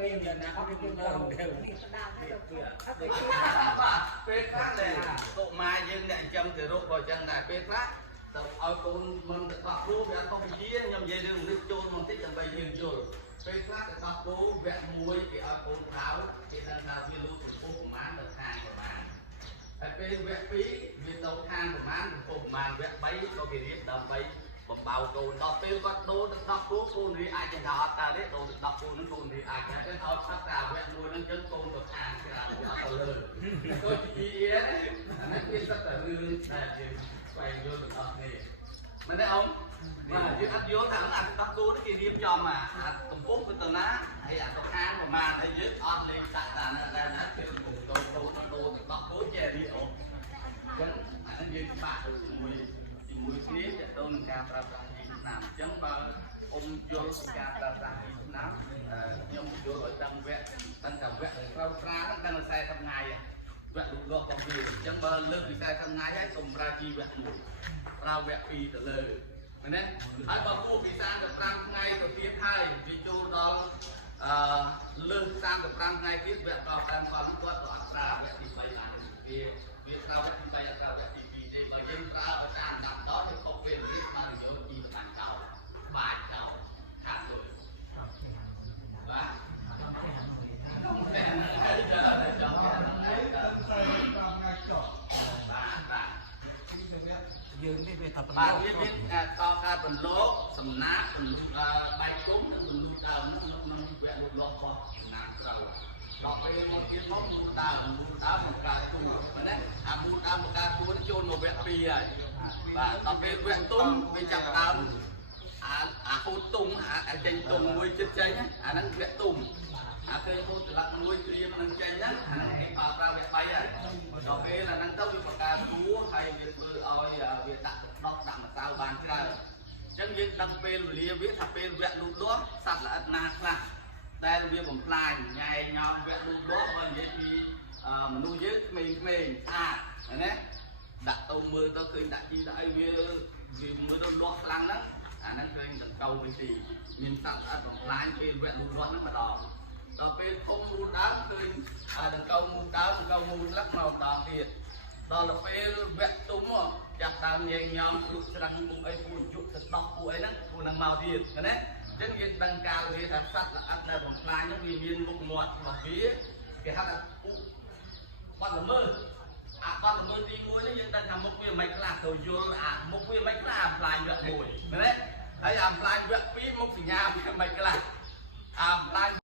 ពេលយ៉ាងណាអត់យើងទៅពេលខ្លះដែរកុមារយើងអ្នកចាំទៅរកក៏ចឹងដែរពេលខ្លះទៅឲ្យកូនមិនទៅដោះគ្រូវាអត់ទៅវិជាខ្ញុំនិយាយរឿងមនុស្សចូលបន្តិចដើម្បីយើងយល់ពេលខ្លះទៅដោះគ្រូវគ្គ1គេឲ្យកូនក្រៅគេដឹងថាវាលូតកម្ពស់ប្រមាណទៅខាងប្រមាណហើយពេលវគ្គ2វាទៅខាងប្រមាណកម្ពស់ប្រមាណវគ្គ3ក៏គេរៀបដើម្បីបំបៅកូនដល់ពេលគាត់ដូរទៅដោះគ្រូកូនរៀនអាចចង្អត់តាទេដូរទៅដោះគ្រូនឹងកូនរៀនអាចតែឲ្យឆាប់តាវគ្គ1នឹងចឹងកូនទៅខាងក្រៅទៅលើដូចជាអានេះវាសិតតែរឿងដែលយើងស្វែងយល់ទាំងអស់គ្នាមិនទេông màយើងអត់យល់ថាអាដោះគ្រូនេះគេរៀបចំអាកំពុងទៅណាហើយអាទៅខាងប្រមាណហើយយើងអត់លេងដាក់តាណាគឺកំពុងដូរទៅដោះគ្រូចេះរៀនអូចឹងអានេះយើងបាក់ទៅជាមួយគ្នាទៅនឹងការប្រើប្រាស់ទីឆ្នាំអញ្ចឹងបើអ៊ំយល់ពីការប្រើប្រាស់ទីឆ្នាំខ្ញុំយល់ឲ្យតាំងវគ្គតាំងតែវគ្គត្រូវប្រាហ្នឹងតាំងតែ40ថ្ងៃវគ្គលូតលាស់របស់វាអញ្ចឹងបើលើកពី40ថ្ងៃហើយសូមប្រើជីវៈ1ប្រើវគ្គ2ទៅលើមែនទេហើយបើគួរពី35ថ្ងៃទៅទៀតហើយវាចូលដល់លើស35ថ្ងៃទៀតវគ្គដល់តាមផលគាត់ក៏អត់ប្រើវគ្គទី3បានវាប្រើវគ្គទី3អត់ប្រើវគ្គទី2ទេបើយើងប្រើឲ្យតាមដាប់ដល់ទៅខុសពេលទៀតបានយកពីបានចោលបាច់ចោលខាត់លុយបាទខ្ញុំតែហើយចោលយើងនេះវាថាបាទវាមានតការបន្លកសំណាក់បែកគុំនិងបន្លូកដើមក្នុងវគ្គលូតលាស់របស់សំណាក់ត្រូវដល់ពេលមកទៀតមកមូលដើមបង្កើតទុំមែនទេអាមូលដើមបង្កើតទួចូលមកវគ្គ2ហើយបាទដល់ពេលវគ្គទុំវាចាប់ដើមអាហូតទុំអាចេញទុំមួយចិត្តចេញអាហ្នឹងវគ្គទុំអាឃើញហូតចល័តមួយព្រាមនឹងចេញហ្នឹងអាហ្នឹងគេប្រើវគ្គ3ហើយដល់ពេលអាហ្នឹងទៅវាបង្កើតទួហើយវាធ្វើឲ្យវាដាក់ទឹកដោះដាក់ម្សៅបានច្រើនអញ្ចឹងយើងដឹងពេលវេលាវាថាពេលវគ្គលូតលាស់សត្វល្អិតណាខ្លះដែលវាបំផ្លាញញ៉ែញោមវគ្គលូតលាស់បើនិយាយពីមនុស្សយើងក្មេងៗស្អាតណាដាក់ទៅមើលទៅឃើញដាក់ជីដាក់អីវាមើលទៅលាស់ខ្លាំងហ្នឹងអាហ្នឹងឃើញដង្កូវវិធីមានសត្វល្អិតបំផ្លាញពេលវគ្គលូតលាស់ហ្នឹងម្ដងដល់ពេលធំរូតដើមឃើញដង្កូវមូលដើមដង្កូវមូលលឹកមកម្ដងទៀតដល់ពេលវគ្គទុំចាប់ដើមញែងញោមលុកច្រាំងមុខអីពូជយុទឹកដោះពូអីហ្នឹងពូនឹងមកទៀតណាអញ្ចឹងយើងដឹងកាលវាថាសត្វល្អិតដែលបំផ្លាញហ្នឹងវាមានមុខមាត់របស់វាគេហៅថាបាត់ល្មើសអាបាត់ល្មើសទី1នេះយើងដឹងថាមុខវាមិនខ្លះទៅយល់អាមុខវាមិនខ្លះអាផ្លាញវគ្គ1មែនទេហើយអាផ្លាញវគ្គ2មុខសញ្ញាវាមិនខ្លះអាផ្លាញ